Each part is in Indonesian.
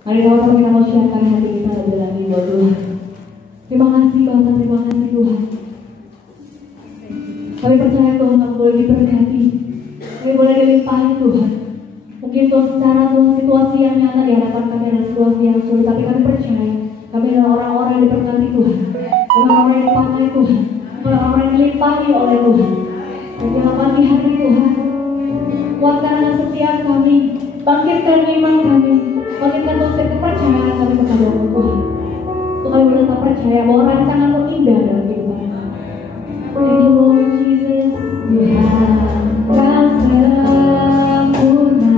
Mari sama-sama kita mau siapkan hati kita lebih lagi buat Tuhan. Terima kasih Bapak, terima kasih Tuhan. Kami percaya Tuhan kami boleh diberkati, kami boleh dilimpahi Tuhan. Mungkin Tuhan secara Tuhan situasi yang nyata di hadapan kami adalah situasi yang sulit, tapi kami percaya kami adalah orang-orang yang diberkati Tuhan, orang-orang yang dipakai Tuhan, orang-orang yang dilimpahi oleh Tuhan. Dan dalam pagi hari Tuhan, kuatkan setiap kami, bangkitkan iman kami, bangkitkan dosa kepercayaan kami kepada Tuhan. Untuk kami tetap percaya bahwa rancangan indah dalam kehidupan kami. Thank you Lord Jesus, Tuhan Kau sempurna.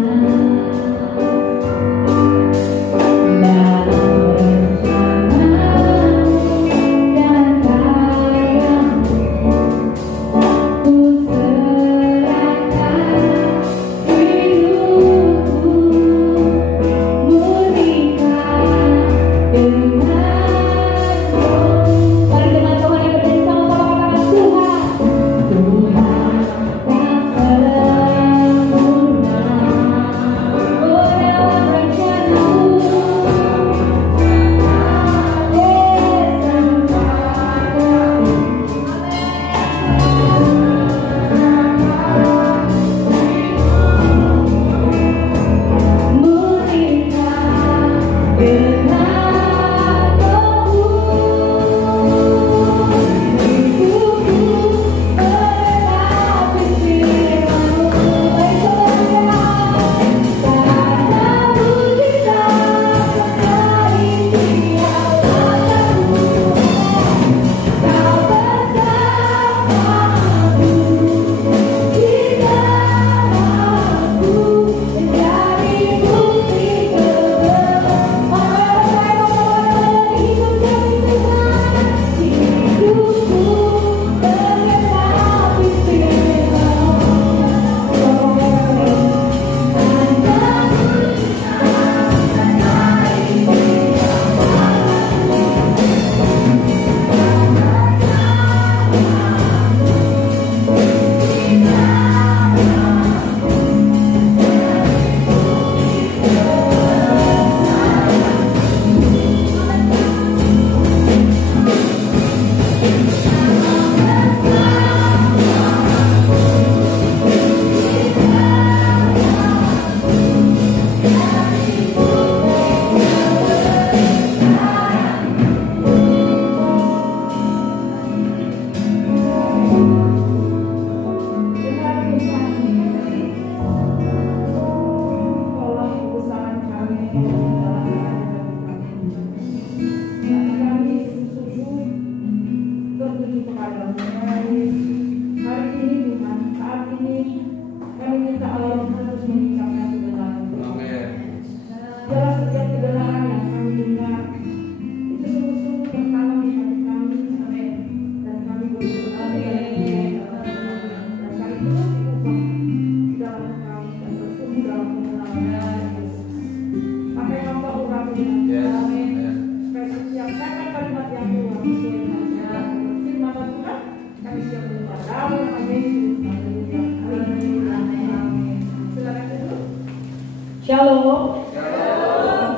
Shalom.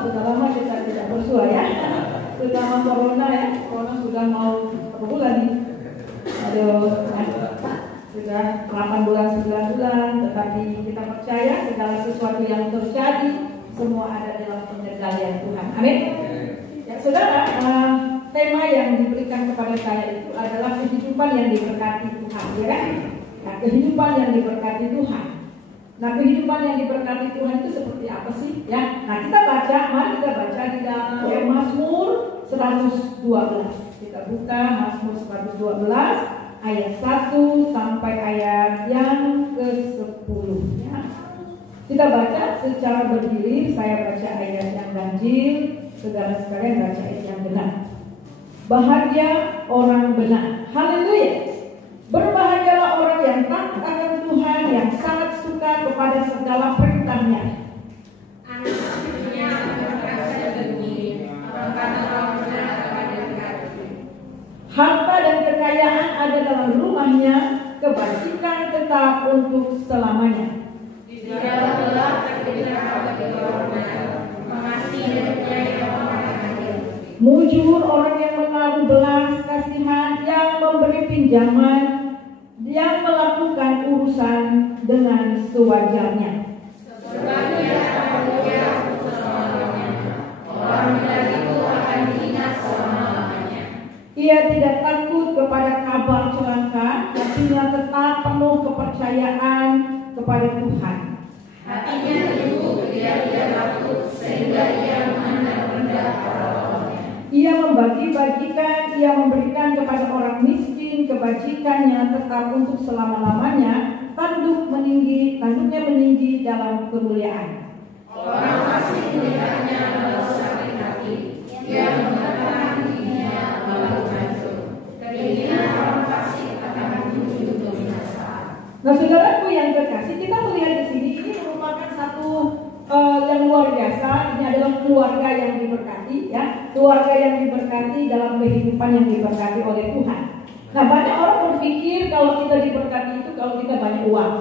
Sudah lama kita tidak bersua ya. Sudah lama corona ya. Corona sudah mau berapa bulan nih? Aduh, sudah 8 bulan, 9 bulan. Tetapi kita percaya segala sesuatu yang terjadi semua ada dalam pengendalian Tuhan. Amin. Ya saudara, tema yang diberikan kepada saya itu adalah kehidupan yang diberkati Tuhan, ya kan? Nah, kehidupan yang diberkati Tuhan. Nah, kehidupan yang diberkati Tuhan itu seperti apa sih? Ya, nah kita baca, mari kita baca di dalam Mazmur 112. Kita buka Mazmur 112 ayat 1 sampai ayat yang ke-10 ya. Kita baca secara berdiri, saya baca ayat yang ganjil, saudara sekalian baca ayat yang benar. Bahagia orang benar. Haleluya. Berbahagialah orang yang takut akan Tuhan, yang sangat suka kepada segala perintahnya. Harta dan kekayaan ada dalam rumahnya, kebajikan tetap untuk selamanya. Di dalam gelap terkejut bagi orang benar, mengasihi mujur, orang yang menaruh belas kasihan, yang memberi pinjaman, yang melakukan urusan dengan sewajarnya. Ia tidak takut kepada kabar celaka, hatinya tetap penuh kepercayaan kepada Tuhan. Hatinya teguh, dia takut, sehingga ia memandang rendah orang-orangnya. Ia membagi-bagikan, ia memberikan kepada orang miskin kebajikannya tetap untuk selama-lamanya. Tanduknya meninggi dalam kemuliaan. Orang fasik melihatnya lalu sakit hati, ia mengatakan dirinya malu hancur. Keinginan orang fasik akan menuju kebinasaan. Nah, saudaraku yang terkasih, kita melihat di sini ini merupakan satu yang luar biasa. Ini adalah keluarga yang diberkati, ya, keluarga yang diberkati dalam kehidupan yang diberkati oleh Tuhan. Nah, banyak orang berpikir kalau kita diberkati itu kalau kita banyak uang,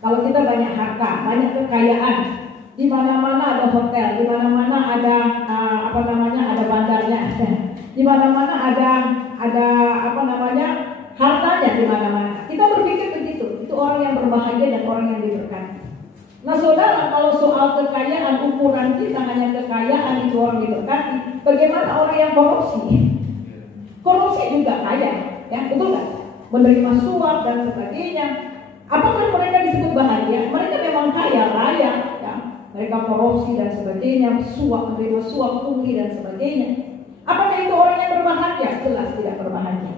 kalau kita banyak harta, banyak kekayaan, di mana-mana ada hotel, di mana-mana ada ada bandarnya, di mana-mana ada hartanya di mana-mana. Kita berpikir begitu, itu orang yang berbahagia dan orang yang diberkati. Nah, saudara, kalau soal kekayaan, ukuran kita hanya kekayaan itu orang diberkati. Bagaimana orang yang korupsi? Korupsi juga kaya, ya, betul nggak? Menerima suap dan sebagainya. Apakah mereka disebut bahagia? Mereka memang kaya raya, ya. Mereka korupsi dan sebagainya, menerima suap, pungli dan sebagainya. Apakah itu orang yang berbahagia? Jelas tidak berbahagia.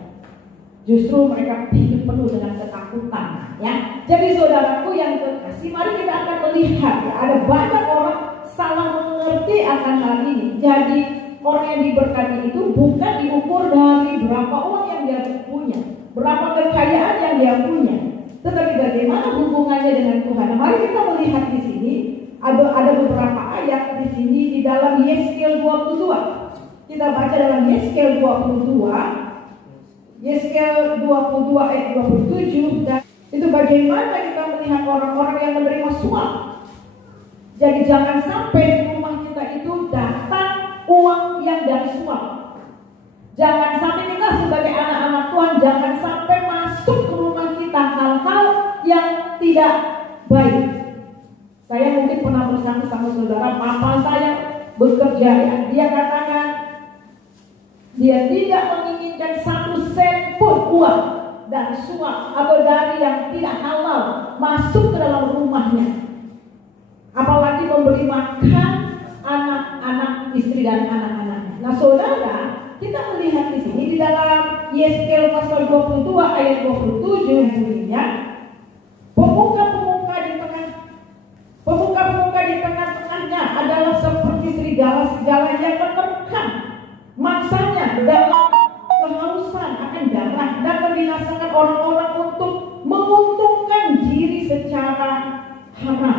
Justru mereka hidup penuh dengan ketakutan, ya. Jadi saudaraku yang terkasih, mari kita akan melihat, ya, ada banyak orang salah mengerti akan hal ini. Jadi orang yang diberkati itu bukan diukur dari berapa uang yang dia punya, berapa kekayaan yang dia punya, tetapi bagaimana hubungannya dengan Tuhan. Nah, mari kita melihat di sini ada beberapa ayat di sini di dalam Yeskel 22. Kita baca dalam Yeskel 22. Yeskel 22 ayat 27, dan itu bagaimana kita melihat orang-orang yang menerima suap. Jadi jangan sampai di rumah kita itu datang uang yang dari suap. Jangan sampai kita sebagai anak-anak Tuhan, jangan sampai masuk ke rumah kita hal-hal yang tidak baik. Saya mungkin pernah bersaksi sama saudara, papa saya bekerja, ya. Dia katakan dia tidak menginginkan 1 sen pun uang dan suap atau dari yang tidak halal masuk ke dalam rumahnya. Apalagi memberi makan anak-anak, istri dan anak-anaknya. Nah, saudara, kita melihat di sini di dalam Yeskel pasal 22 ayat 27 bunyinya, pemuka-pemuka di tengah-tengahnya adalah seperti serigala-serigala yang menerkam mangsanya dalam kehausan akan darah dan membinasakan orang-orang untuk menguntungkan diri secara haram.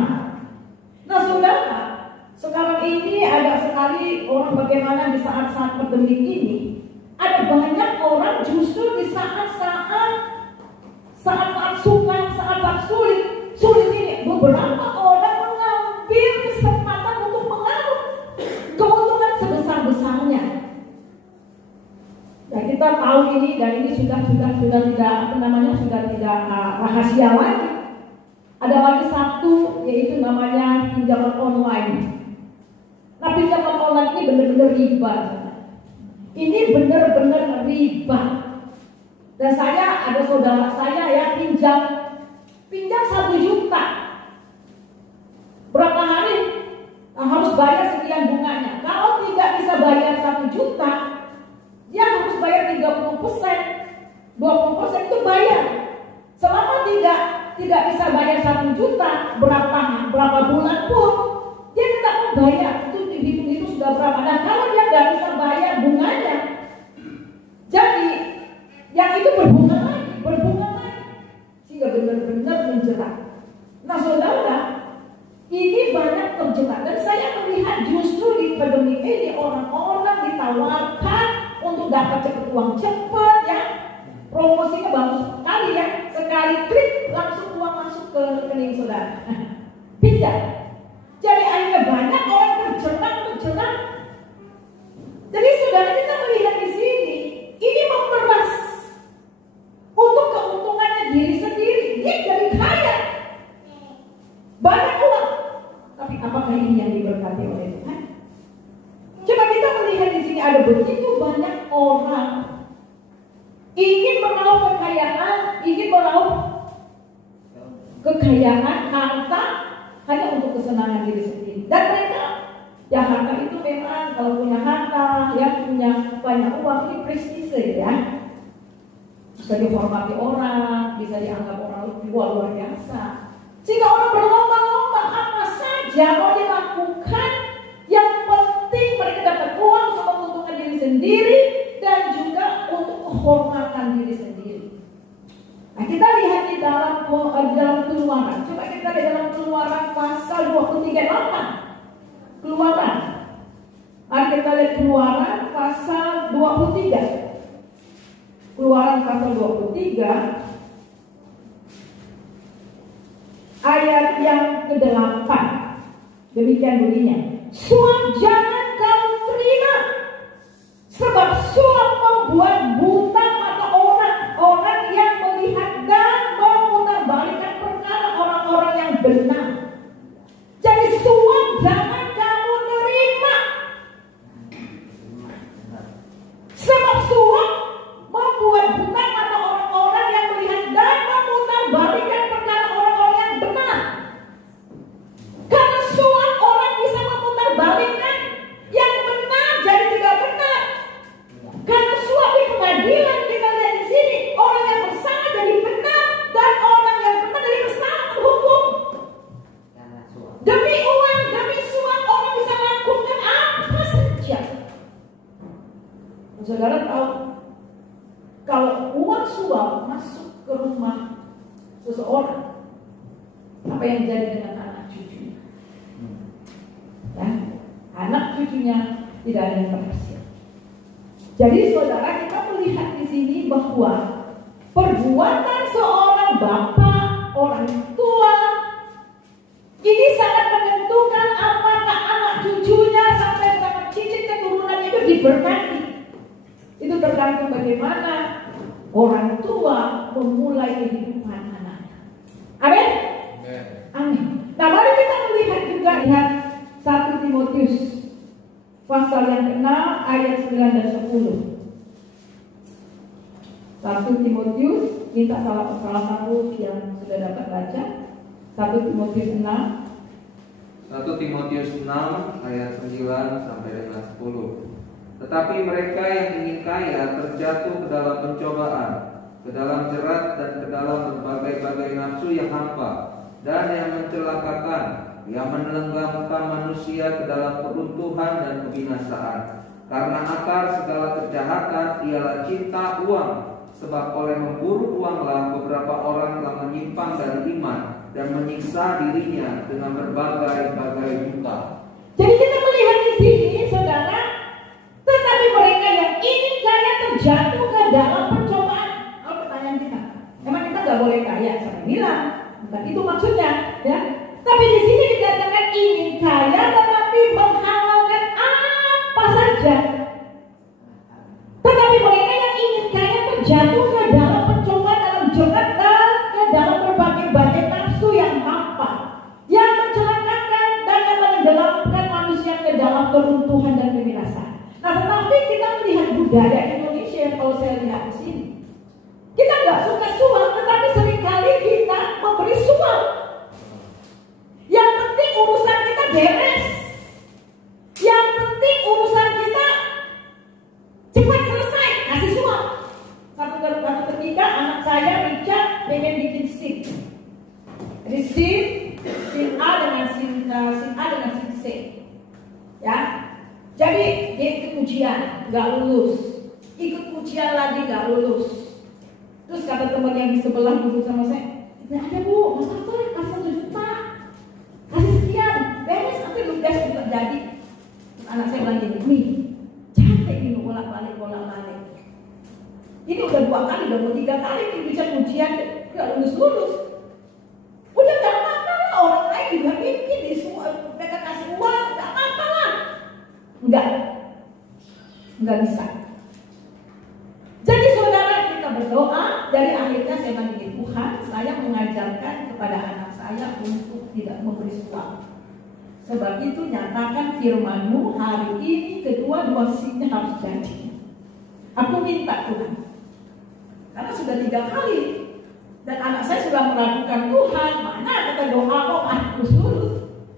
Nah, saudara, sekarang ini ada sekali orang bagaimana di saat-saat pandemi ini, ada banyak orang justru di saat-saat suka, saat-saat sulit ini, beberapa orang mengambil kesempatan untuk mengambil keuntungan sebesar-besarnya. Nah, kita tahu ini, dan ini sudah tidak rahasia lagi. Ada lagi satu, yaitu namanya pinjaman online. Nah, pinjaman online ini benar-benar riba. Ini benar-benar riba. Dan ada saudara saya ya pinjam 1 juta. Berapa hari? Nah, harus bayar sekian bunganya. Kalau tidak bisa bayar 1 juta, dia harus bayar 30%, 20% itu bayar. Selama tidak bisa bayar 1 juta, berapa bulan pun dia tetap membayar. Itu sudah berapa. Dan kalau dia tidak bisa bayar bunganya, jadi yang itu berbunga lagi, sehingga benar-benar menjerat. Nah, saudara, ini banyak terjerat. Dan saya melihat justru di pandemi ini orang-orang ditawarkan untuk dapat cepat uang cepat, ya. Promosinya bagus sekali, ya. Sekali klik langsung uang masuk ke rekening saudara. Pinjam. Jadi akhirnya banyak orang terjerat. Jadi saudara kita melihat di sini, ini memeras untuk keuntungannya diri sendiri. Dia jadi kaya, banyak uang, tapi apakah ini yang diberkati oleh Tuhan? Coba kita melihat di sini ada begitu banyak orang ingin meraup kekayaan, ingin meraup kekayaan harta hanya untuk kesenangan diri sendiri. Dan mereka, ya harta itu memang kalau punya harta, ya punya banyak uang, ini prestise ya. Bisa dihormati orang, bisa dianggap orang luar biasa. Sehingga orang berlomba-lomba apa saja mau dilakukan, yang penting mereka dapat uang untuk menguntungkan diri sendiri dan juga untuk menghormatkan diri sendiri. Nah, kita lihat di dalam Keluaran. Coba kita lihat dalam Keluaran pasal 23 Keluaran. Mari kita lihat Keluaran pasal 23. Keluaran pasal 23 ayat yang ke-8. Demikian bunyinya. Suap jangan kau terima, sebab suap membuat buta mata orang yang melihat dan memutarbalikkan perkara orang-orang yang benar. Jadi suap jangan kamu terima, sebab suap membuat buta mata orang-orang yang melihat dan memutarbalikkan perkara orang-orang yang benar. Karena suap orang bisa memutarbalikkan yang benar jadi tidak benar. Karena suap di pengadilan kita lihat di sini, orang yang bersalah jadi benar dan orang yang benar jadi bersalah terhukum. Demi uang, demi suap orang bisa melakukan apa saja. Saudara tahu, kalau uang suap masuk ke rumah seseorang, apa yang jadi dengan anak cucunya? Ya, anak cucunya tidak ada yang berhasil. Jadi saudara, kita melihat di sini bahwa perbuatan seorang bapak, orang tua, ini sangat menentukan apakah anak cucunya sampai pada cicit keturunan itu diberkati. Itu tergantung bagaimana orang tua memulai kehidupan anaknya. Amin? Amin. Nah, mari kita melihat juga lihat 1 Timotius pasal yang ke-6 ayat 9 dan 10. 1 Timotius, minta salah satu yang sudah dapat baca. 1 Timotius 6. 1 Timotius 6 ayat 9 sampai dengan 10. Tetapi mereka yang ingin kaya terjatuh ke dalam pencobaan, ke dalam jerat dan ke dalam berbagai-bagai nafsu yang hampa dan yang mencelakakan, yang menenggelamkan manusia ke dalam keruntuhan dan kebinasaan. Karena akar segala kejahatan ialah cinta uang, sebab oleh memburu uanglah beberapa orang telah menyimpang dari iman dan menyiksa dirinya dengan berbagai-bagai duka. Jadi kita melihat di sini, saudara, tetapi mereka yang ingin kaya terjatuh ke dalam pencobaan. Kalau pertanyaan kita, emang kita nggak boleh kaya? Saya bilang, bukan itu maksudnya, ya. Tapi di sini dikatakan ingin kaya, tetapi menghalalkan apa saja. Tetapi mereka yang ingin kaya terjatuh ke dalam pencobaan, dalam jerat dan ke dalam berbagai-bagai nafsu yang hampa, yang mencelakakan dan yang menenggelamkan manusia ke dalam keruntuhan dan kebinasaan. Nah, tetapi kita melihat budaya Indonesia, kalau saya lihat di sini, kita nggak suka suap, tetapi seringkali kita memberi suap. Yang penting urusan kita beres. Yang penting urusan kita cepat selesai, kasih suap. Satu ketika anak saya Richard pengen bikin SIM. Jadi SIM A dengan SIM C. Ya. Jadi dia ikut ujian, nggak lulus. Ikut ujian lagi nggak lulus. Terus kata teman yang di sebelah duduk sama saya, "Tidak ada bu, mas apa? Kasih 1 juta, kasih sekian, beres nanti lugas juga jadi." Anak saya bilang gini, "Nih, capek ini bolak-balik. Ini udah 2 kali, udah mau 3 kali ini bisa ujian, nggak lulus. Udah nggak apa-apa lah, orang lain juga bikin, mereka kasih uang, nggak apa-apa lah." Enggak. nggak bisa. Jadi saudara, kita berdoa. Dari akhirnya saya bilang, Tuhan, saya mengajarkan kepada anak saya untuk tidak memberi suap. Sebab itu nyatakan firman-Mu hari ini kedua-dua SIM-nya harus jadi. Aku minta Tuhan, karena sudah 3 kali dan anak saya sudah meragukan, Tuhan, mana kata doa kok aku suruh.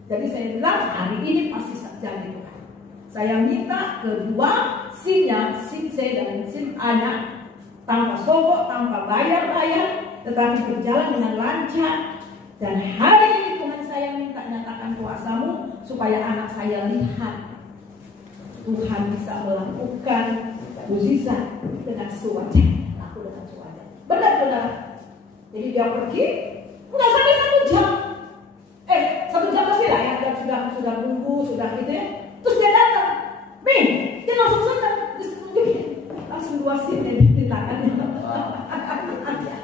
Jadi saya bilang hari ini pasti jadi Tuhan. Saya minta kedua SIM-nya, SIM C dan SIM anak, tanpa sogok, tanpa bayar-bayar, tetapi berjalan dengan lancar. Dan hari ini Tuhan, saya minta nyatakan kuasa-Mu supaya anak saya lihat Tuhan bisa melakukan mukjizat dengan suaja. Aku dengan suaja. Benar-benar. Jadi dia pergi, nggak sampai 1 jam. 1 jam lebih lah ya. Dan sudah nunggu, sudah gitu ya. Terus dia datang, Min, dia langsung senang, terus tunjukin, langsung 2 SIM yang di tangannya.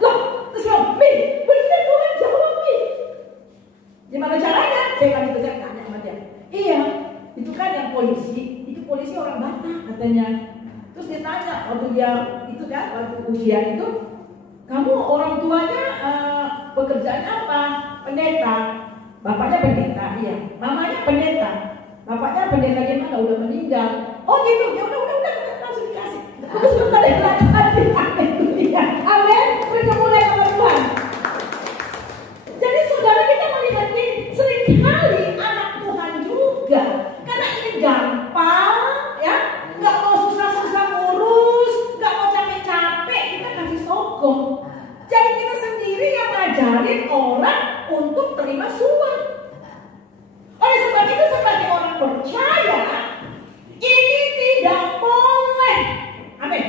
Loh, terus bilang, Min, benar Tuhan jawab Min. Gimana caranya? Saya kan itu saya tanya sama dia. Iya, itu kan yang polisi, itu polisi orang Batak katanya. Terus dia tanya waktu dia itu kan, waktu ujian itu, kamu orang tuanya pekerjaan apa? Pendeta. Bapaknya pendeta, iya. Mamanya pendeta. Bapaknya pendeta di mana? Udah meninggal. Oh gitu, ya udah langsung dikasih. Terus bentar ya, amin. Mereka mulai sama Tuhan. Jadi saudara, kita melihat ini seringkali anak Tuhan juga, karena ini gampang, ya, nggak mau susah-susah ngurus, nggak mau capek-capek, kita kasih sogok. Jadi kita sendiri yang ngajarin orang untuk terima suap. Oleh sebab itu sebagai orang percaya, ini tidak boleh. Amin.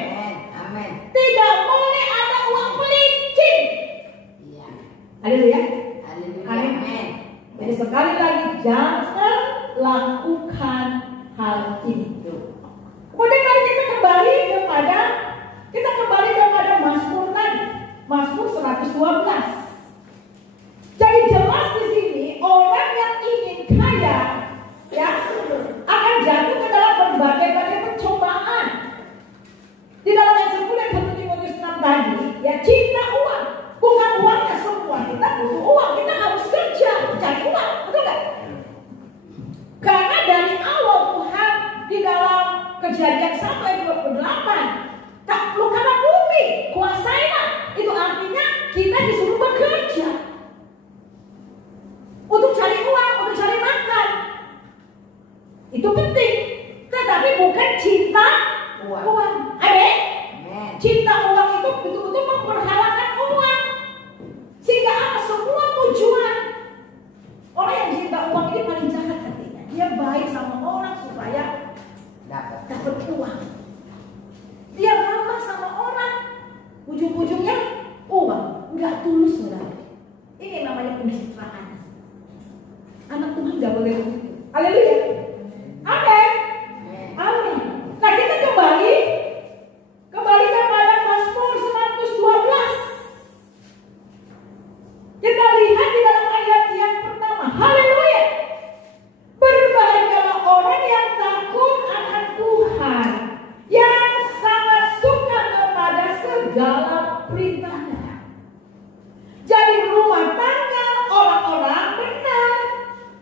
Amin. Tidak boleh ada uang pelicin. Iya. Haleluya. Haleluya. Amin. Jadi sekali lagi, jangan lakukan hal itu. Kemudian mari kita kembali kepada Mazmur tadi, Mazmur 112. Jadi jelas di sini orang yang ingin kaya, ya, akan jatuh ke dalam berbagai-bagai pencobaan. Di dalam ayat 10 dan 1 Timotius 6 tadi, ya, cinta uang. Bukan uangnya semua, kita butuh uang, kita harus kerja cari uang, betul nggak? Karena dari awal Tuhan di dalam Kejadian 1 ayat 28, taklukkanlah bumi, kuasailah. Itu artinya kita disuruh bekerja untuk cari uang, untuk cari makan. Itu penting, tetapi bukan cinta uang. Amin. Cinta uang itu betul-betul memperhalakan uang. Sehingga apa? Semua tujuan. Orang yang cinta uang ini paling jahat hatinya. Dia baik sama orang supaya dapat uang. Dia ramah sama orang, ujung-ujungnya uang. Nggak tulus, saudara. Ini namanya pencitraan. Anak Tuhan nggak boleh begitu. Haleluya. Amin. Amin. Nah, kita kembali kepada Mazmur 112. Kita lihat di dalam ayat yang pertama. Haleluya. Berbahagialah orang yang takut akan Tuhan, yang sangat suka kepada segala perintahnya. Jadi rumah tangga orang-orang benar,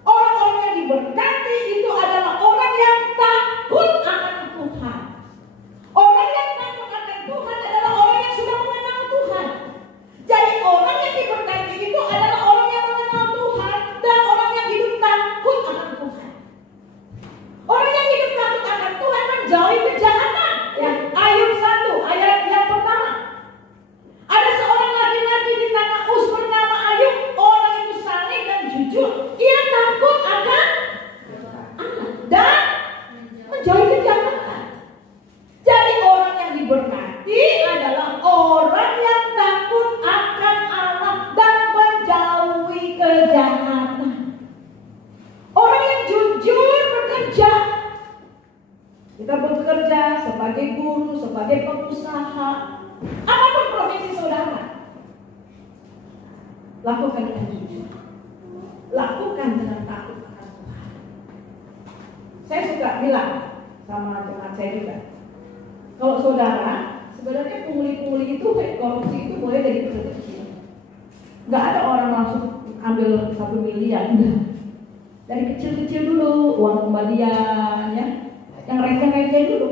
orang-orang yang diberkati itu adalah orang yang takut akan Tuhan. Orang yang takut akan Tuhan adalah orang yang sudah mengenal Tuhan. Jadi orang yang diberkati itu adalah orang yang mengenal Tuhan dan orang yang hidup takut akan Tuhan. Orang yang hidup takut akan Tuhan menjauhi kejahatan. Ya, Ayub 1 ayat yang pertama. Ada seorang laki-laki di tanah Uz bernama Ayub. Orang itu saleh dan jujur. Ia takut akan Allah dan menjauhi kejahatan. Jadi orang yang diberkati adalah orang yang takut akan Allah dan menjauhi kejahatan. Orang yang jujur bekerja. Kita bekerja sebagai guru, sebagai pengusaha, apapun profesi saudara. Lakukan dengan jujur. Lakukan dengan takut akan Tuhan. Saya suka bilang sama jemaat saya juga, Kalau saudara, sebenarnya pungli-pungli itu, korupsi itu mulai dari kecil-kecil. Nggak ada orang langsung ambil 1 miliar, enggak. Dari kecil-kecil dulu, uang kembalian, ya, yang receh-receh dulu.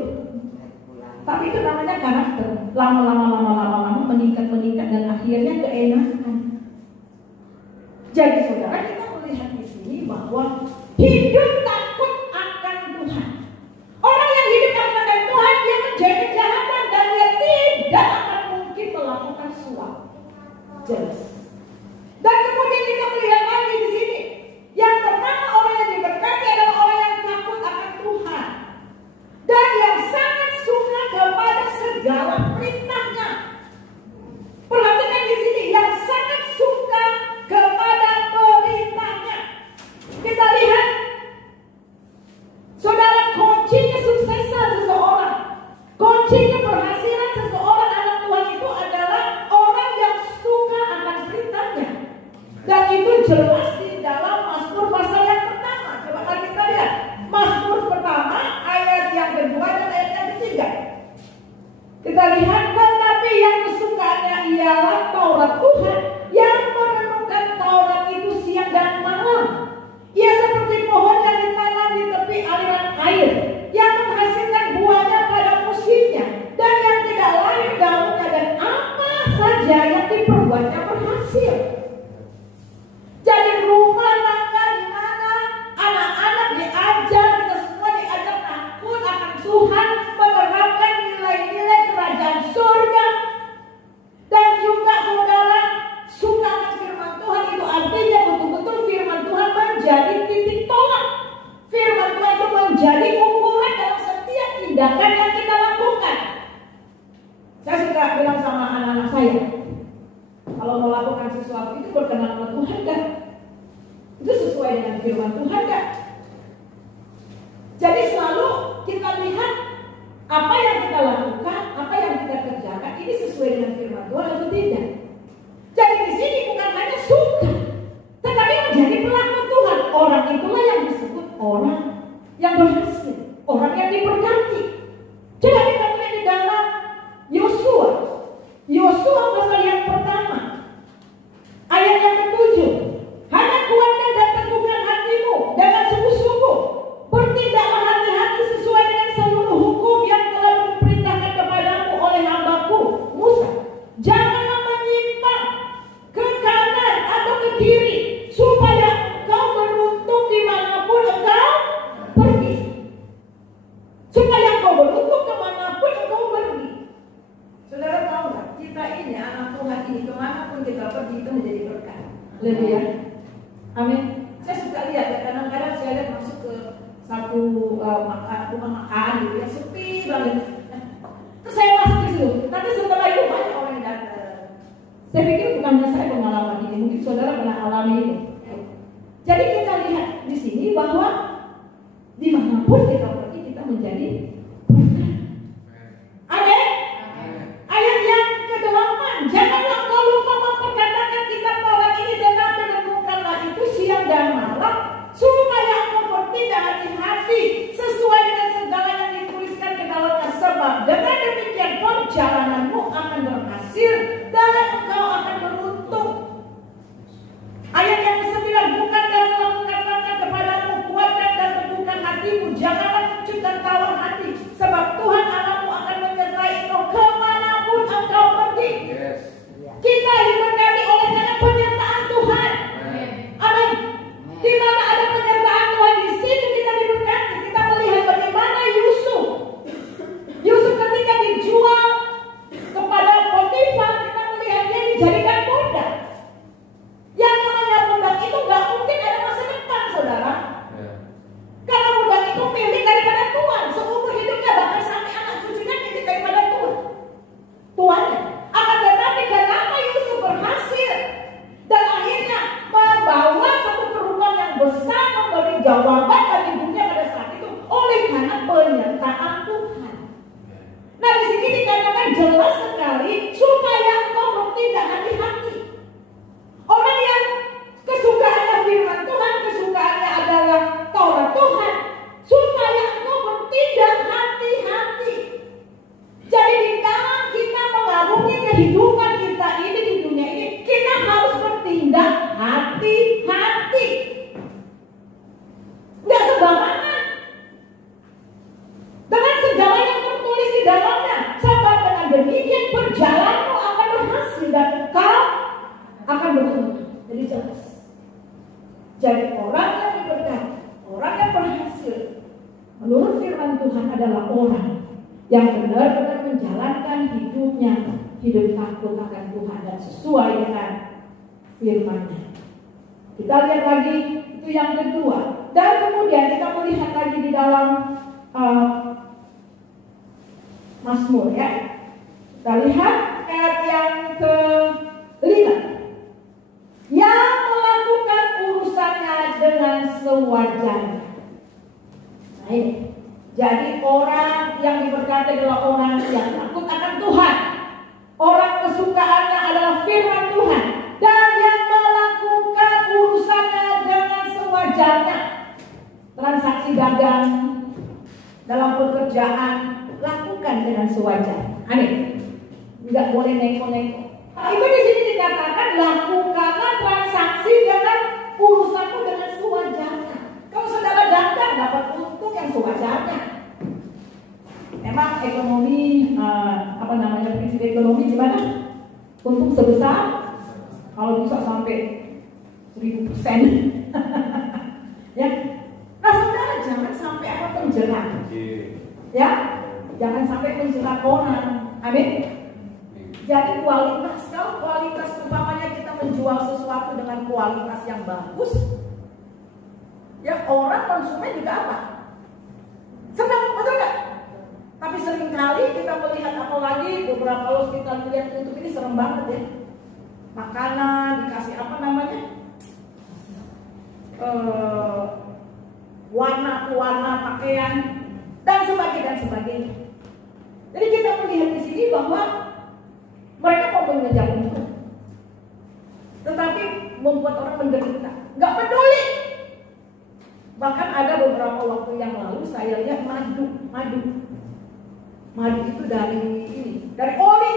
Tapi itu namanya karakter. Lama-lama meningkat dan akhirnya keenakan. Jadi saudara, kita melihat di sini bahwa hidup takut akan Tuhan. Orang yang hidup takut akan Tuhan, dia menjadi kejahatan dan dia tidak akan mungkin melakukan suap. Jelas. Dan kemudian kita melihat lagi di sini, yang pertama orang yang diberkati adalah orang yang takut akan Tuhan dan yang sangat suka kepada segala perintahnya. Perhatikan di sini, yang sangat suka kepada perintahnya. Kita lihat, saudara, kunci kesuksesan seseorang, kunci keberhasilan seseorang anak Tuhan itu adalah orang yang suka akan perintahnya. Dan itu jelas di dalam Mazmur pasal yang pertama. Coba mari kita lihat Mazmur pertama ayat yang kedua dan ayat yang ketiga. Kita lihat, tetapi yang kesukaannya ialah Taurat Tuhan, yang merenungkan Taurat itu siang dan malam. Ia seperti pohon yang ditanam di tepi aliran air, yang menghasilkan buahnya pada musimnya, dan yang tidak layu daunnya, dan apa saja yang diperbuatnya berhasil. Jadi rumah tangga di mana anak-anak diajar, kita semua diajar takut akan Tuhan, menerapkan nilai-nilai kerajaan surga, dan juga saudara suka akan firman Tuhan. Itu artinya betul-betul firman Tuhan menjadi titik tolak. Firman Tuhan itu menjadi ukuran dalam setiap tindakan yang kita lakukan. Saya suka bilang sama anak-anak saya, kalau mau lakukan sesuatu itu berkenan sama Tuhan gak? Itu sesuai dengan firman Tuhan gak? Jadi selalu kita lihat apa yang kita lakukan, apa yang kita kerjakan, ini sesuai dengan firman Tuhan atau tidak. Jadi di sini bukan hanya suka, tetapi menjadi pelaku Tuhan. Orang itulah yang disebut orang yang berhasil, orang yang diberkati. Coba kita lihat di dalam Yosua pasal yang pertama ayat yang ke-7. Hanya kuatkan dan teguhkan hatimu dengan sungguh-sungguh, bertindaklah hati-hati sesuai dengan seluruh hukum yang telah diperintahkan kepadamu oleh hambaku Musa. Janganlah menyimpang ke kanan atau ke kiri, supaya engkau beruntung dimanapun engkau pergi. Supaya engkau beruntung kemanapun engkau pergi. Saudara tahu nggak? Kita ini anak Tuhan ini kemanapun kita pergi itu menjadi berkat. Lebih ya. Amin. Saya suka lihat ya, kadang-kadang saya lihat masuk ke satu rumah makan gitu yang sepi banget. Terus saya masuk di situ. Tapi setelah itu banyak orang yang datang. Saya pikir bukan hanya saya pengalaman ini, mungkin saudara pernah alami ini. Jadi kita lihat di sini bahwa dimanapun kita pergi kita menjadi berkat. Amin. Ayat yang ke-8, janganlah engkau lupa memperkatakan kitab Taurat ini dan renungkanlah itu siang dan malam, supaya engkau bertindak hati-hati sesuai dengan segala yang dituliskan ke dalamnya, sebab dengan demikian perjalananmu akan berhasil dan engkau akan beruntung. Ayat yang ke-9, bukan dan mengatakan kepadamu, kuatkan dan teguhkan hatimu, janganlah kecut dan tawar hati, sebab Tuhan Allahmu akan menyertai engkau kemanapun engkau pergi. Kita diberkati oleh karena penyertaan Tuhan. Amin. Di mana ada penyertaan Tuhan, di situ kita diberkati. Kita melihat bagaimana Yusuf ketika dijual kepada Potifar, kita melihat dia dijadikan budak. Yang namanya budak itu gak mungkin ada masa depan, saudara. Karena budak itu milik daripada Tuhan. Seumur hidupnya, bahkan sampai anak cucunya milik daripada Tuhan. Akan tetapi kenapa Yusuf berhasil dan akhirnya membawa satu perubahan yang besar, memberi jawaban bagi dunia pada saat itu, oleh karena penyertaan Tuhan. Nah, di sini dikatakan jelas sekali supaya engkau bertindak hati-hati. Orang yang kesukaannya firman Tuhan, kesukaannya adalah Taurat Tuhan, supaya engkau bertindak hati-hati. Jadi orang yang diberkati, orang yang berhasil menurut firman Tuhan adalah orang yang benar-benar menjalankan hidupnya, hidup takut akan Tuhan dan sesuai dengan firman-Nya. Kita lihat lagi itu yang kedua. Dan kemudian kita melihat lagi di dalam Mazmur ya. Kita lihat ayat yang ke-5. Yang melakukan urusannya dengan sewajarnya. Nah ini. Jadi orang yang diberkati adalah orang yang takut akan Tuhan. Orang kesukaannya adalah firman Tuhan. Dan yang melakukan urusannya dengan sewajarnya. Transaksi dagang, dalam pekerjaan, lakukan dengan sewajarnya. Amin. Tidak boleh neko-neko. Itu di sini dikatakan lakukanlah transaksi dengan urusanmu dengan sewajarnya. Kalau saudara dagang dapat untung yang sewajarnya. Memang ekonomi prinsip ekonomi gimana? Untung sebesar kalau bisa sampai 1000%. Ya. Nah saudara jangan sampai menjerat. Ya, jangan sampai menjerat orang. Amin. Jadi kalau kualitas umpamanya kita menjual sesuatu dengan kualitas yang bagus, ya orang konsumen juga apa? Senang, betul nggak? Tapi seringkali kita melihat apalagi beberapa los kita lihat YouTube ini serem banget ya. Makanan dikasih warna pakaian dan sebagainya. Jadi kita melihat di sini bahwa mereka mau mengejar untung, tetapi membuat orang menderita, nggak peduli. Bahkan ada beberapa waktu yang lalu saya lihat madu itu dari oli.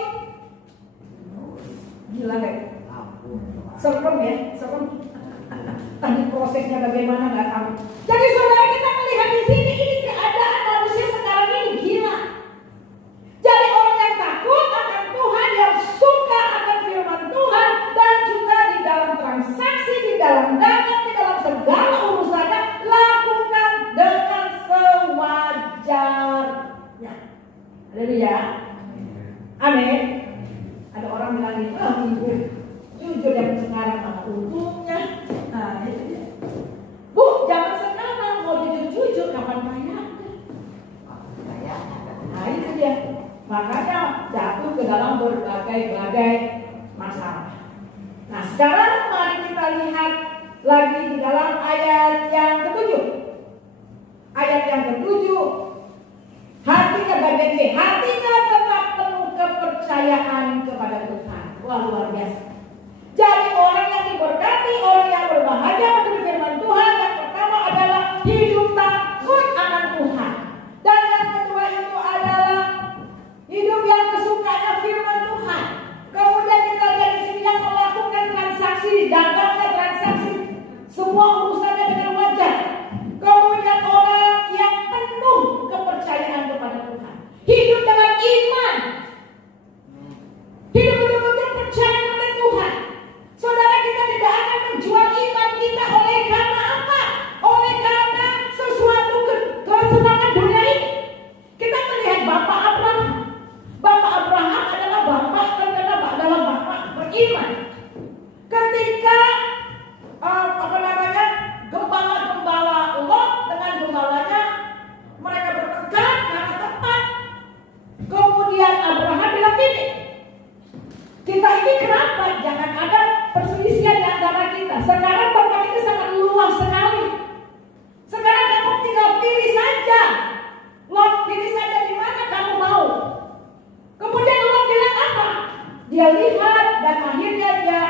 Gila deh. Serem ya, serem. Tadi prosesnya bagaimana nggak tahu. Jadi saudara kita melihat di sini ini keadaan manusia sekarang ini gila. Jadi orang yang takut akan Tuhan, yang suka akan firman Tuhan, dan juga di dalam transaksi, di dalam dagang, di dalam segala urusannya lakukan dengan sewajarnya. Haleluya. Amin. Ada orang bilang gitu, jujur yang sekarang mana untungnya. Nah itu dia. Bu, jangan sekarang mau jujur kapan kayaknya. Nah itu dia. Makanya jatuh ke dalam berbagai masalah. Nah sekarang mari kita lihat lagi di dalam ayat yang ke-7. Ayat yang ke-7. Hatinya bagian C. Hatinya tetap penuh kepercayaan kepada Tuhan. Wah luar biasa. Jadi orang yang diberkati, orang yang berbahagia menurut firman Tuhan, yang pertama adalah hidup takut akan Tuhan. Dan yang kedua itu adalah hidup yang kesukaannya firman Tuhan. Kemudian kita lihat di sini yang melakukan transaksi, dagangnya transaksi, semua urusannya dengan wajar. Kemudian orang yang penuh kepercayaan kepada Tuhan, hidup dengan iman, hidup betul-betul percaya pada Tuhan. Saudara, kita tidak akan menjual iman kita oleh karena apa? Oleh karena sesuatu kesenangan dunia ini. Kita melihat Bapak Abraham. Bapak Abraham adalah bapak beriman. Ketika gembala Lot dengan gembalanya mereka bertengkar karena tempat. Kemudian Abraham bilang gini, kita ini kenapa jangan ada perselisihan di antara kita. Sekarang tempat ini sangat luas sekali. Sekarang kamu tinggal pilih saja. Lot, pilih saja di mana kamu mau. Kemudian Lot bilang apa? Dia lihat dan akhirnya dia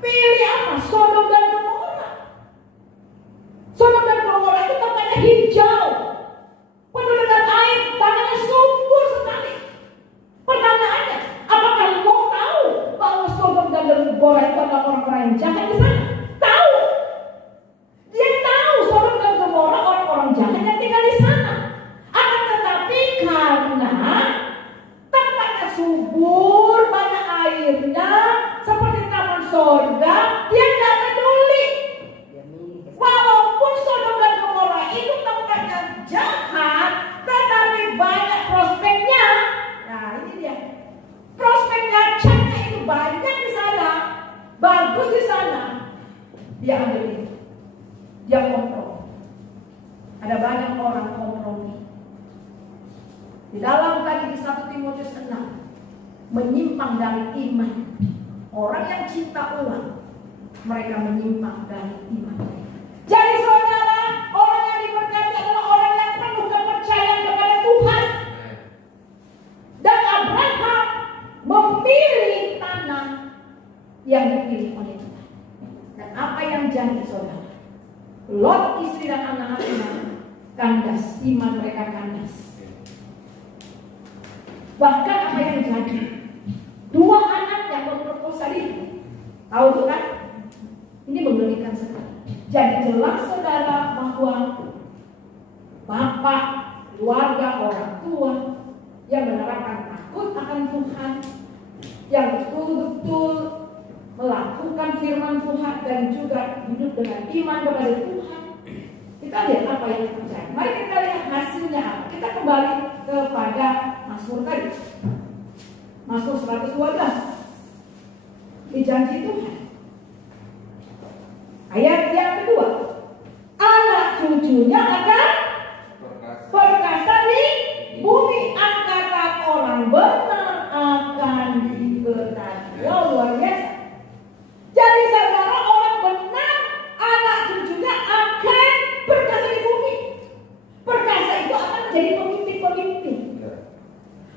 pilih apa? Sodom dan Gomora. Sodom dan Gomora itu tempatnya hijau, penuh dengan air, tanahnya subur sekali. Pertanyaannya, apakah Lot tahu bahwa Sodom dan Gomora itu adalah orang-orang yang jahat di sana? Tahu. Dia tahu Sodom dan Gomora orang-orang jahat yang tinggal di sana. Akan tetapi karena tempatnya subur, banyak airnya, Dia ambil itu. Dia kompromi. Ada banyak orang kompromi. Di dalam tadi di 1 Timotius 6, menyimpang dari iman. Orang yang cinta uang, mereka menyimpang dari iman. Jadi saudara, orang yang diberkati adalah orang yang penuh kepercayaan kepada Tuhan. Dan Abraham memilih tanah yang dipilih oleh Tuhan. Dan apa yang jadi saudara? Lot, istri dan anak-anaknya kandas, iman mereka kandas. Bahkan apa yang jadi? 2 anak yang memperkosa itu. Tahu tuh kan? Ini mengerikan sekali. Jadi jelas saudara bahwa bapak, keluarga, orang tua yang menerapkan takut akan Tuhan, yang betul-betul melakukan firman Tuhan dan juga hidup dengan iman kepada Tuhan. Kita lihat apa yang terjadi. Mari kita lihat hasilnya apa. Kita kembali kepada Mazmur tadi. Mazmur 112. Dijanji Tuhan. Ayat yang kedua. Anak cucunya akan perkasa di bumi. Angkatan orang benar akan diberkati. Oh, luar biasa. Jadi saudara, orang benar, anak cucunya akan perkasa di bumi. Perkasa itu akan menjadi pemimpin-pemimpin,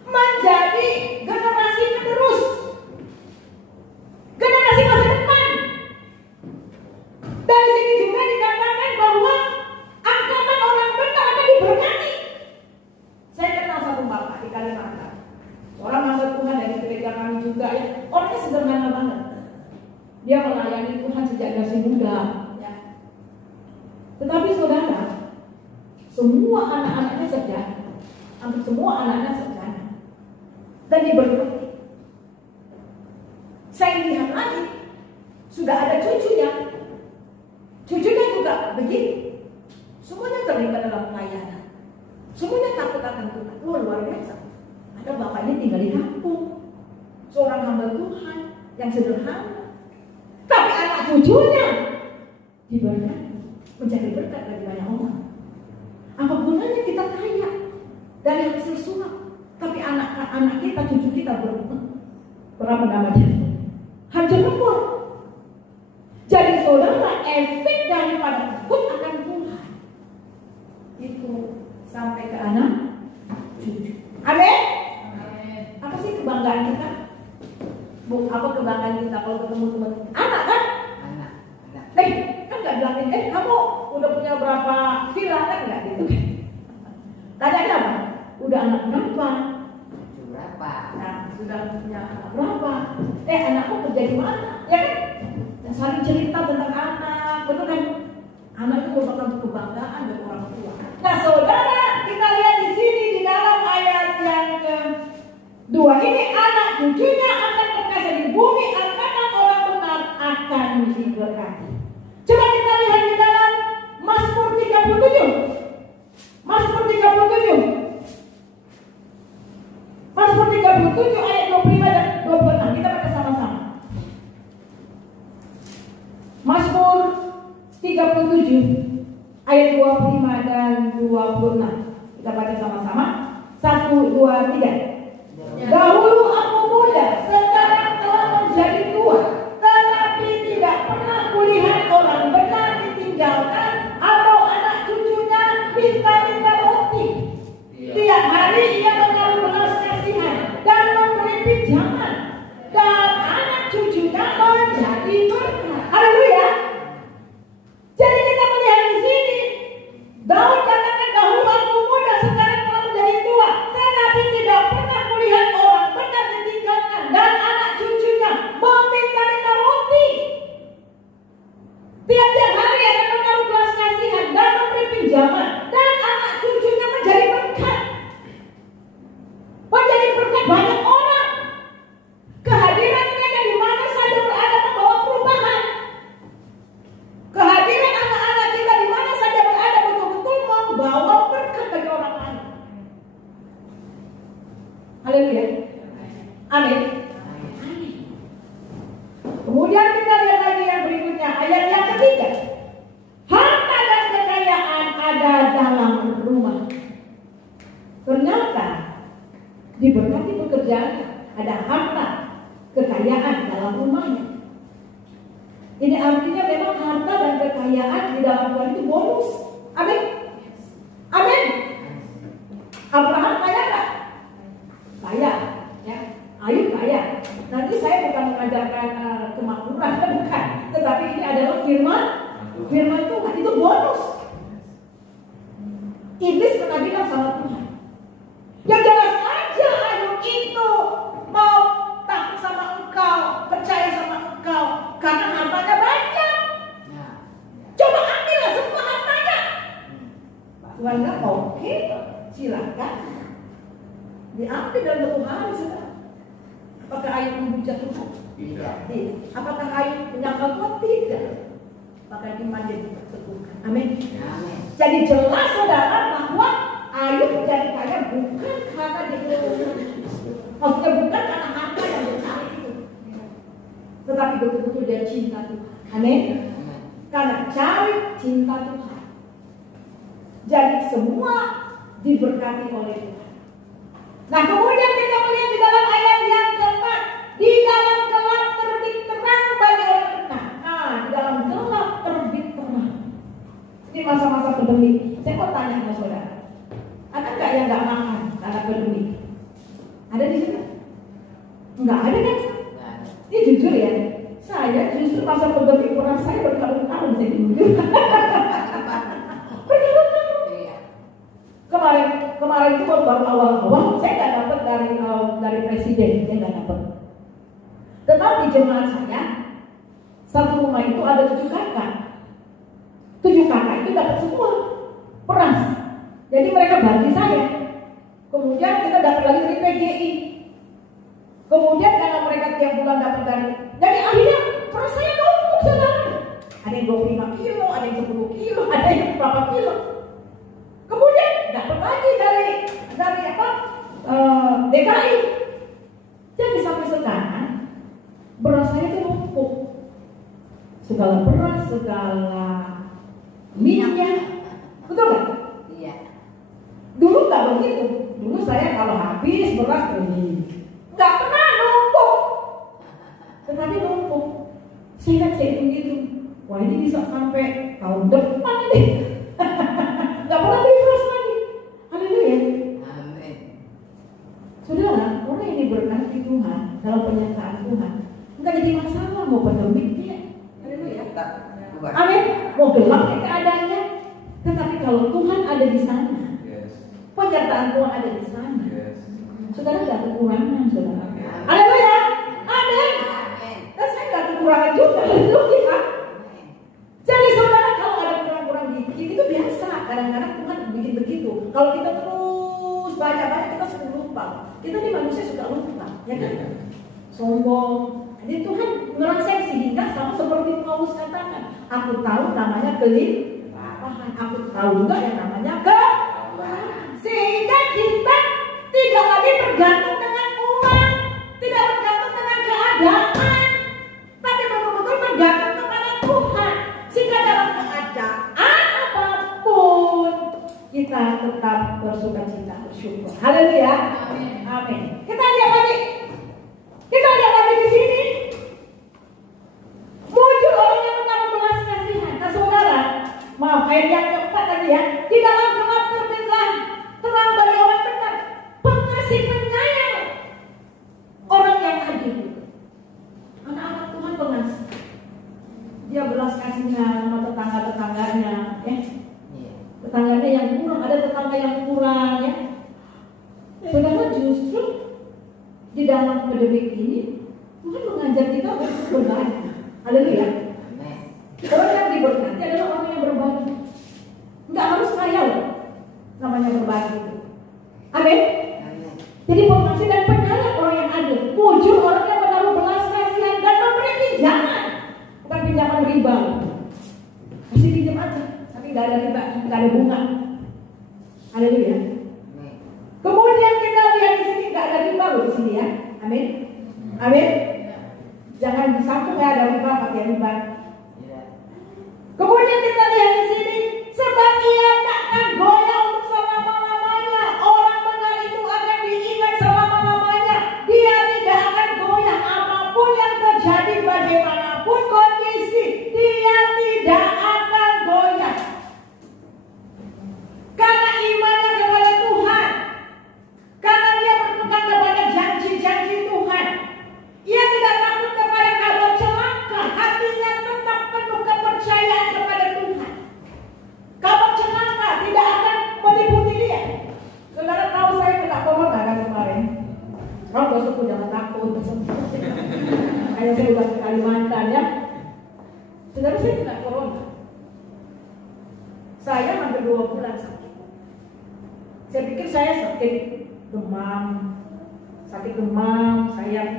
menjadi generasi penerus, generasi masa depan. Dari sini juga dikatakan bahwa angkatan orang benar akan diberkati. Saya kenal satu bapak di Kalimantan, seorang hamba Tuhan dari gereja kami juga ya. Orangnya sederhana banget. Dia melayani Tuhan sejak masih muda ya. Tetapi saudara, semua anak-anaknya sarjana. Hampir semua anaknya sarjana. Dan diberkati. Saya lihat lagi, sudah ada cucunya. Cucunya juga begitu. Semuanya terlibat dalam pelayanan. Semuanya takut akan Tuhan. Luar biasa. Ada bapaknya tinggal di kampung, seorang hamba Tuhan yang sederhana. Tapi anak cucunya diberkati, menjadi berkat bagi banyak orang. Apa gunanya kita kaya dari hasil sulap, tapi anak-anak kita, cucu kita berapa namanya? Hancur lebur. Jadi saudara, efek daripada takut akan Tuhan itu sampai ke anak cucu. Amin. Apa sih kebanggaan kita? Apa kebanggaan kita kalau ketemu teman? Anak kan? Anak. Kan nggak bilangin, kamu udah punya berapa villa kan nggak gitu? Tanya apa? Udah anak berapa? Berapa? Nah, sudah punya anak berapa? Anakku kerja di mana? Ya kan? Dan saling cerita tentang anak, betul kan? Anak itu merupakan kebanggaan dari orang tua. Nah, saudara, kita lihat di sini di dalam ayat yang kedua ini, anak cucunya akan perkasa di bumi, angkatan orang benar akan diberkati. Coba kita lihat di dalam Mazmur 37. Mazmur 37. Mazmur 37 ayat 25 dan 26. Kita baca sama-sama. Mazmur 37 ayat 25 dan 26. Kita baca sama-sama. 1, 2, 3. Dahulu aku muda, sekarang telah menjadi tua, tetapi tidak pernah kulihat orang benar ditinggalkan atau anak cucunya minta-minta roti. Tiap hari ia mengalir belas kasihan dan memberi pinjaman, dan anak cucunya menjadi berkat. Haleluya. Jadi kita melihat di sini, Daud katakan dahulu aku muda, sekarang telah menjadi tua, tetapi tidak pernah kulihat orang benar ditinggalkan dan anak cucunya meminta-minta roti. Tiap-tiap hari akan menaruh belas kasihan dan memberi pinjaman, dan anak cucunya menjadi berkat. Menjadi berkat banyak orang. Kehadiran mereka di mana saja berada membawa perubahan. Kehadiran anak-anak kita di mana saja berada betul-betul membawa berkat bagi orang lain. Haleluya. Amin. Kemudian kita lihat lagi yang berikutnya, ayat yang 3. Harta dan kekayaan ada dalam rumah. Ternyata diberkati pekerjaan, ada harta, kekayaan dalam rumahnya. Ini artinya memang harta dan kekayaan di dalam Tuhan itu bonus. Amin. Amin. Abraham kaya nggak? Kaya, ya. Ayub kaya. Nanti saya bukan mengajarkan kemakmuran, bukan. Tetapi ini adalah firman Tuhan, itu bonus. Iblis pernah bilang sama Tuhan, ya jelas aja Ayub itu mau takut sama engkau, percaya sama engkau, karena hartanya banyak. Coba ambillah semua hartanya. Tuhan bilang, oke, silakan. Diambil dalam 1 hari sudah. Apakah Ayub menghujat Tuhan? Tidak. Apakah Ayub menyangkal Tuhan? Tidak. Maka iman dia diteguhkan. Amin. Jadi jelas saudara bahwa Ayub menjadi kaya bukan karena dia, maksudnya bukan karena harta yang besar itu, tetapi betul-betul dia cinta Tuhan. Amin. Karena cari cinta Tuhan. Jadi semua diberkati oleh Tuhan. Nah, kemudian kita melihat di dalam ayat yang keempat, di dalam gelap terbit terang bagi orang benar. Nah, di dalam gelap terbit terang. Ini masa-masa pandemi. Saya mau tanya sama saudara, ada nggak yang nggak makan karena pandemi? Ada di sini? Nggak ada kan? Ini jujur ya. Saya justru masa pandemi orang saya bertahun-tahun saya jujur. Kemarin itu baru awal-awal saya nggak dapat dari presiden, saya nggak dapat. Tetapi jemaat saya satu rumah itu ada 7 kakak. 7 kakak itu dapat semua peras. Jadi mereka bantu saya. Kemudian kita dapat lagi dari PGI. Kemudian karena mereka tiap bulan dapat dari, jadi akhirnya peras saya numpuk saudara. Ada yang 25 kilo, ada yang 10 kilo, ada yang berapa kilo. Kemudian dapat lagi dari apa? DKI. Jadi sampai sekarang beras saya itu numpuk. Segala beras, segala minyak, betul nggak? Iya. Dulu nggak begitu. Dulu saya kalau habis beras pergi, nggak pernah numpuk. Tetapi numpuk. Saya hitung gitu. Wah, ini bisa sampai tahun depan ini. Nggak pernah beli beras lagi. Haleluya. Amin. Saudara, orang yang diberkati Tuhan dalam penyertaan Tuhan nggak jadi masalah mau pandemi ya. Haleluya. Amin. Mau gelap keadaannya, tetapi kalau Tuhan ada di sana, penyertaan Tuhan ada di sana, saudara nggak kekurangan, saudara. Haleluya. Amin. Dan saya nggak kekurangan juga. Haleluya. Jadi saudara, kalau ada kurang-kurang dikit itu biasa. Kadang-kadang Tuhan bikin begitu. Kalau kita terus baca-baca kita suka lupa. Kita nih manusia suka lupa, ya kan? Sombong. Jadi Tuhan merangsek sehingga sama seperti Paulus katakan, aku tahu namanya kelimpahan, aku tahu juga yang namanya kekurangan. Sehingga kita tidak lagi bergantung dengan uang, tidak bergantung dengan keadaan, tapi betul-betul bergantung kepada Tuhan. Sehingga dalam keadaan apapun kita tetap bersukacita, bersyukur. Haleluya. Amin. Kita lihat lagi. Di sini. Muncul orang yang menaruh belas kasihan. Nah saudara, maaf ayat yang keempat tadi ya. Di dalam gelap terbitlah terang bagi orang benar, pengasih penyayang, orang yang adil. Anak-anak Tuhan pengasih. Dia belas kasihnya sama tetangga-tetangganya, ya. Tetangganya yang kurang, ada tetangga yang kurang, ya. Saudara, justru di dalam pandemi ini Tuhan mengajar kita untuk berbagi. Haleluya. Orang yang diberkati adalah orang yang berbagi. Nggak harus kaya loh, namanya berbagi itu. Amin. Jadi pengasih dan penyayang, orang yang adil. Muncul orang yang menaruh belas kasihan dan memberi pinjaman, bukan pinjaman riba. Kasih pinjam aja, tapi nggak ada riba, nggak ada bunga. Haleluya. Kemudian kita lihat di sini nggak ada riba loh di sini ya. Amin. Amin. Jangan disangka nggak ada riba pakai riba. Kemudian kita lihat di sini, sebab ia takkan goyah untuk selama-lamanya. Orang benar itu akan diingat selama-lamanya. Dia tidak akan goyah apapun yang terjadi, bagaimanapun kondisi. Dia tidak akan goyah. Karena imannya kepada Tuhan. Karena dia berpegang kepada janji-janji Tuhan. Ia tidak takut kepada kabar celaka. Hatinya tetap penuh kepercayaan kepada Tuhan. Kabar celaka tidak akan meliputi dia. Saudara tahu saya kena corona kan kemarin. Kalau gosokku jangan takut. Kayak saya udah ke Kalimantan ya. Saudara, saya kena corona. Saya hampir 2 bulan sakit. Saya pikir saya sakit demam. Saya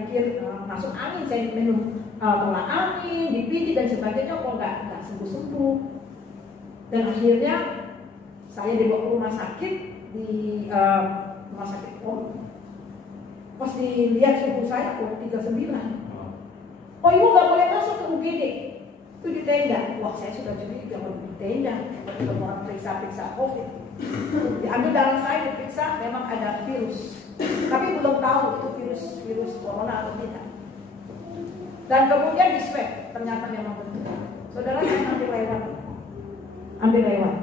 pikir masuk angin, saya minum tolak angin, dipijit dan sebagainya, kok nggak sembuh-sembuh. Dan akhirnya saya dibawa ke rumah sakit di rumah sakit Om. Pas dilihat suhu saya, 39. Oh, ibu nggak boleh masuk ke UGD. Itu di tenda. Wah, saya sudah curiga mau di tenda. Kita mau periksa COVID. Diambil darah saya, diperiksa, memang ada virus. Tapi belum tahu itu virus corona atau tidak. Dan kemudian di swab, ternyata memang betul. Saudara, saya hampir lewat.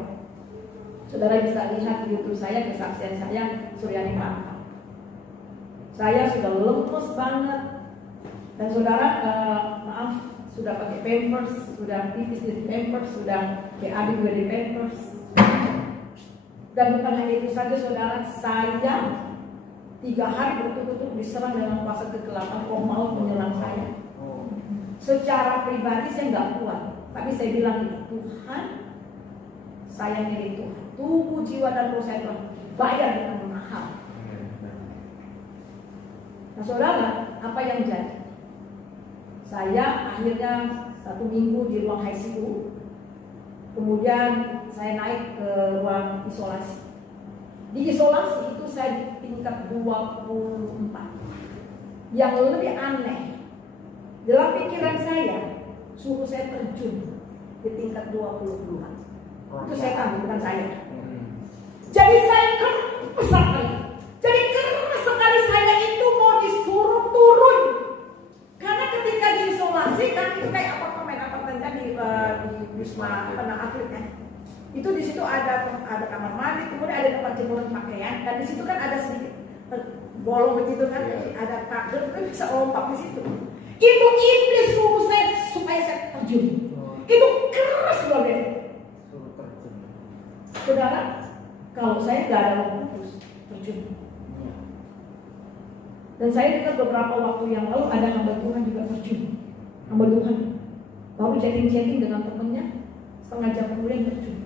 Saudara bisa lihat di YouTube saya, kesaksian saya, Suryani Mantap. Saya sudah lemes banget. Dan saudara, maaf, sudah pakai pampers, sudah pipis di pampers, sudah BAB juga di pampers. Dan bukan hanya itu saja, saudara, saya 3 hari berturut-turut diserang dengan kuasa kegelapan, roh maut menyerang saya. Secara pribadi saya nggak kuat, tapi saya bilang ini, Tuhan, saya milik Tuhan. Tubuh, jiwa dan roh saya telah bayar dengan mahal. Nah, saudara, apa yang jadi? Saya akhirnya 1 minggu di ruang ICU. Kemudian saya naik ke ruang isolasi. Di isolasi itu saya di tingkat 24. Yang lebih aneh, dalam pikiran saya, suruh saya terjun di tingkat 22. Itu setan, bukan saya. Jadi saya keras sekali. Jadi keras sekali saya itu mau disuruh turun. Karena ketika diisolasi kan itu kayak apartemen kan di Wisma Atlet kan. Itu di situ ada kamar mandi, kemudian ada tempat jemuran pakaian, dan di situ kan ada sedikit bolong begitu kan, jadi ada kader, kan bisa lompat di situ. Itu iblis suruh saya supaya saya terjun. Itu keras banget. Saudara, kalau saya nggak ada Roh Kudus, terjun. Dan saya dengar beberapa waktu yang lalu ada hamba Tuhan juga terjun. Hamba Tuhan baru chatting dengan temennya, setengah jam kemudian terjun.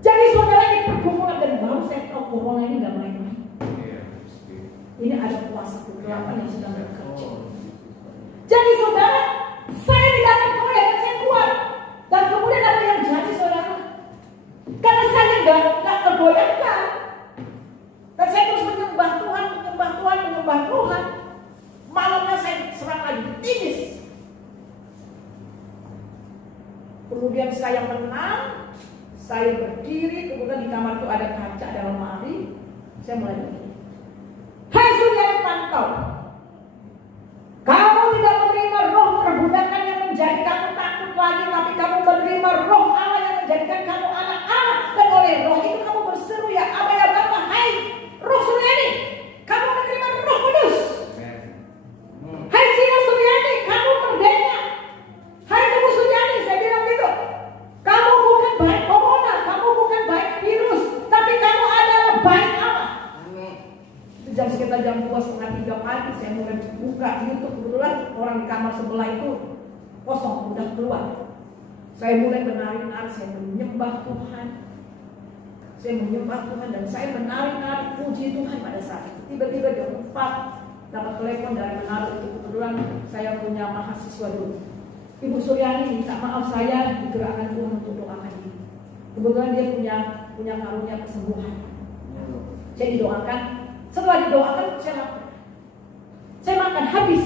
Jadi saudara, ini pergumulan, dan baru saya tahu corona ini nggak main-main. Ini ada kuasa kegelapan yang sedang bekerja. Jadi saudara, saya tidak akan goyah, saya kuat. Dan kemudian apa yang jadi, saudara? Karena saya nggak tergoyahkan. Dan saya terus menyembah Tuhan. Malamnya saya serang lagi, tingis. Kemudian saya menang, saya berdiri, kemudian di kamar itu ada kaca, ada lemari. Saya mulai begini. Hai Suryani Pantau, kamu tidak menerima roh perbudakan yang menjadi kamu takut lagi, tapi kamu menerima roh Allah yang menjadikan kamu anak-anak. Dan oleh roh itu kamu berseru, ya Aba ya Bapa. Hai roh Suryani, kamu menerima Roh Kudus. Hai jiwa Suryani, kamu merdeka. Hai tubuh Suryani, saya bilang gitu. Kamu bukan baik corona, kamu bukan baik virus, tapi kamu adalah baik Allah. Itu sekitar jam 2:30 pagi saya mulai buka YouTube. Kebetulan orang di kamar sebelah itu kosong, udah keluar. Saya mulai menari-nari, saya menyembah Tuhan. Dan saya menari-nari puji Tuhan pada saat itu. Tiba-tiba jam 4 dapat telepon dari Manado. Itu kebetulan saya punya mahasiswa dulu. Ibu Suryani minta maaf, saya digerakkan Tuhan untuk doakan dia. Kebetulan dia punya karunia kesembuhan. Saya didoakan. Setelah didoakan, saya makan habis.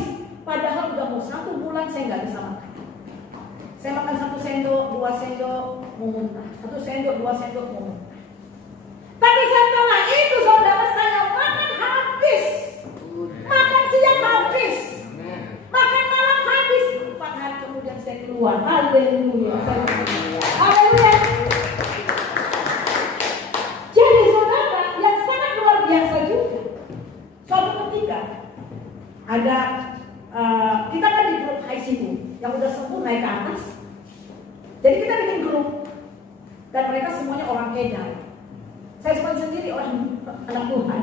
Padahal udah mau 1 bulan saya nggak bisa makan. Saya makan 1 sendok, 2 sendok, mau muntah. 1 sendok, 2 sendok, mau muntah. Tapi setelah itu saudara, saya makan habis. Makan siang habis. Makan malam habis. 4 hari kemudian saya keluar. Haleluya. Haleluya. Jadi saudara, yang sangat luar biasa juga. Suatu ketika ada kita kan di grup ICU yang udah sembuh naik ke atas. Jadi kita bikin grup dan mereka semuanya orang Kedah. Saya cuma sendiri orang anak Tuhan.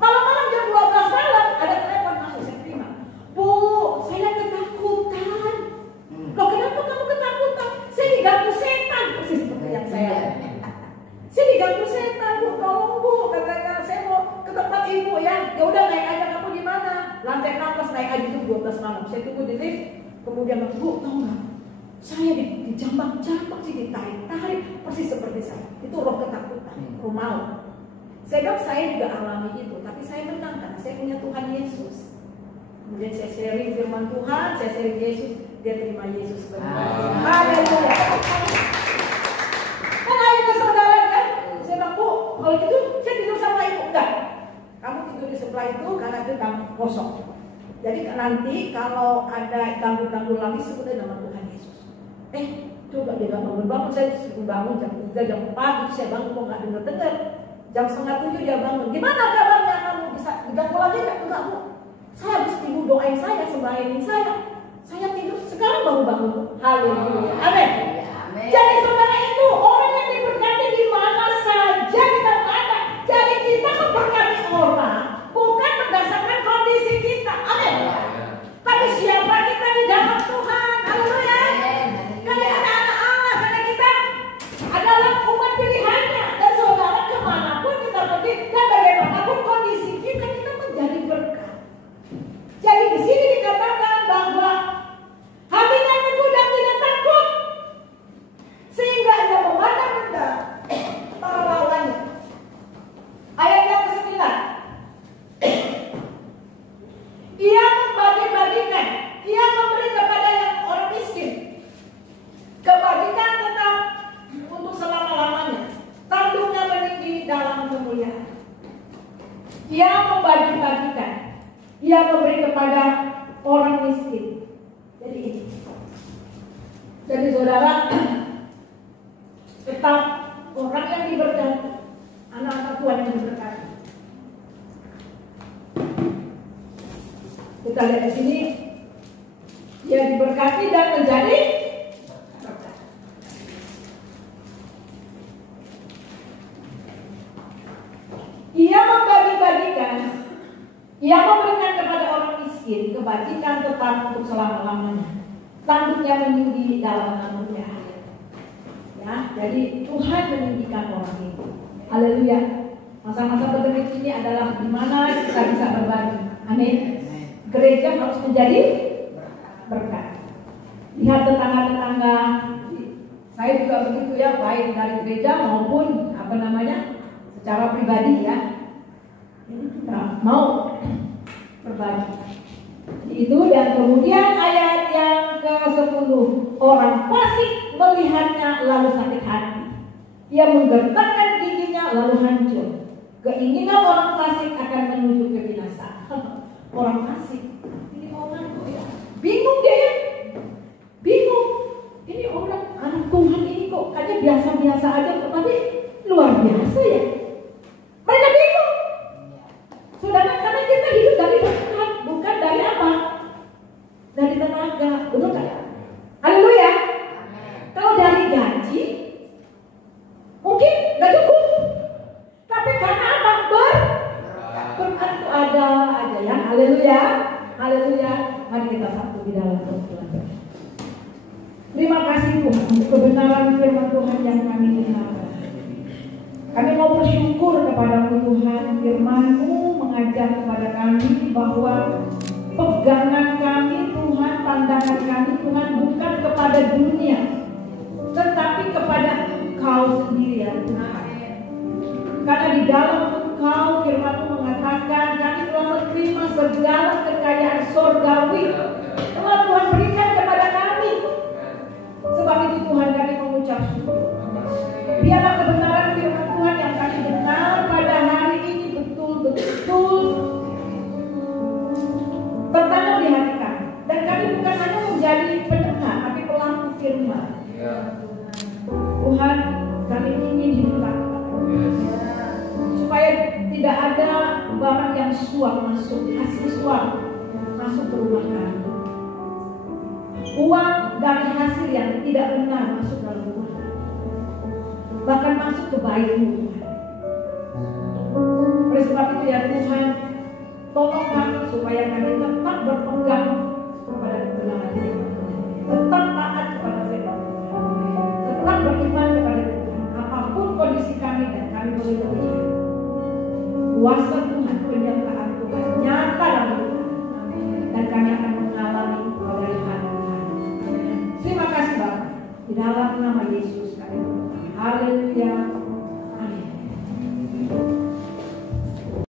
Malam-malam jam 12 malam ada telepon masuk, saya terima. Bu, saya ketakutan. Loh, kenapa kamu ketakutan? Saya diganggu setan, persis seperti yang saya. Saya diganggu setan, Bu, tolong Bu, katanya saya mau ke tempat ibu ya. Ya udah naik aja, kamu di mana? Lantai 16, naik aja itu 12 malam. Saya tunggu di lift, kemudian Bu, tahu nggak? Saya dijambak-jambak sih, ditarik-tarik, persis seperti saya. Itu roh ketakutan, roh maut. Saya bilang saya juga alami itu, tapi saya menang karena saya punya Tuhan Yesus. Kemudian saya sharing firman Tuhan, saya sharing Yesus, dia terima Yesus sebenarnya. Haleluya. Kan akhirnya saudara kan, saya bilang, Bu, kalau gitu saya tidur sama ibu. Enggak, kamu tidur di sebelah itu karena itu kamu kosong. Jadi nanti kalau ada ganggu-ganggu lagi sebutnya nama Tuhan Yesus. Coba dia gak bangun-bangun, saya bangun jam 3, jam 4, itu saya bangun kok gak denger-denger. Jam 6:30 dia bangun. Gimana kabarnya kamu? Bisa diganggu lagi gak? Enggak, Bu. Saya habis ibu doain saya, sembahyangin saya. Saya tidur, sekarang baru bangun. Haleluya. Amin. Jadi saudara itu orang yang diberkati di mana saja kita berada. Jadi kita memberkati orang bukan berdasarkan kondisi kita. Amin. Tapi siapa kita di dalam Tuhan. Haleluya. Karena kita anak Allah, karena kita adalah umat pilihannya. Dan saudara kemanapun kita pergi dan bagaimanapun kondisi kita menjadi berkat. Jadi di sini dikatakan bahwa hatinya teguh dan tidak takut, sehingga ia memandang rendah para lawannya. Ayat yang ke-9. Ia membagi-bagikan, ia memberi kepada yang orang miskin. Kebajikan tetap untuk selama-lamanya. Tanduknya meninggi dalam kemuliaan. Ia membagi-bagikan, ia memberi kepada orang miskin. Jadi ini. Jadi saudara, tetap orang yang diberkati, anak-anak Tuhan yang diberkati. Kita lihat di sini, dia diberkati dan menjadi berkat. Ia membagi-bagikan, ia memberikan kepada orang miskin, kebajikan tetap untuk selama-lamanya. Tanduknya meninggi dalam namanya. Ya, jadi Tuhan meninggikan orang itu. Haleluya. Masa-masa berdebat ini adalah di mana kita bisa berbagi. Amin. Gereja harus menjadi berkat. Lihat tetangga-tetangga. Saya juga begitu ya, baik dari gereja maupun secara pribadi ya. Kita mau berbagi. Itu dan kemudian ayat yang ke-10. Orang fasik melihatnya lalu sakit hati. Ia menggertakkan giginya lalu hancur. Keinginan orang fasik akan menuju kebinasaan. Orang fasik ini orang ya. Bingung dia ya. Bingung. Ini orang anak Tuhan ini kok kayaknya biasa-biasa aja, tapi luar biasa ya. Mereka bingung. Saudara, karena kita hidup dari berkat, bukan dari apa? Dari tenaga, betul kan? Haleluya. Kalau dari gaji, mungkin gak cukup. Tapi karena apa? Berkat itu ada aja ya. Haleluya. Haleluya. Mari kita satu di dalam Tuhan. Terima kasih Tuhan untuk kebenaran firman Tuhan yang kami dengar. Kami mau bersyukur kepada Tuhan, firman-Mu mengajar kepada kami bahwa pegangan kami Tuhan, pandangan kami Tuhan bukan kepada dunia, tetapi kepada Engkau sendiri ya Tuhan. Karena di dalam Engkau firman-Mu mengatakan kami telah menerima segala kekayaan surgawi telah Tuhan berikan kepada kami. barang yang suap masuk, hasil suap masuk ke rumah kami. Uang dari hasil yang tidak benar masuk dalam rumah kami. Bahkan masuk ke bayimu. Oleh sebab itu ya Tuhan, tolong kami supaya kami tetap berpegang kepada kebenaran Tuhan, tetap taat kepada firman Tuhan, tetap beriman kepada Tuhan. Apapun kondisi kami dan kami boleh percaya kuasa Tuhan, penyertaan Tuhan nyata dalam hidup kami, dan kami akan mengalami keberkahan Tuhan. Terima kasih Bapak, di dalam nama Yesus kami berdoa. Haleluya.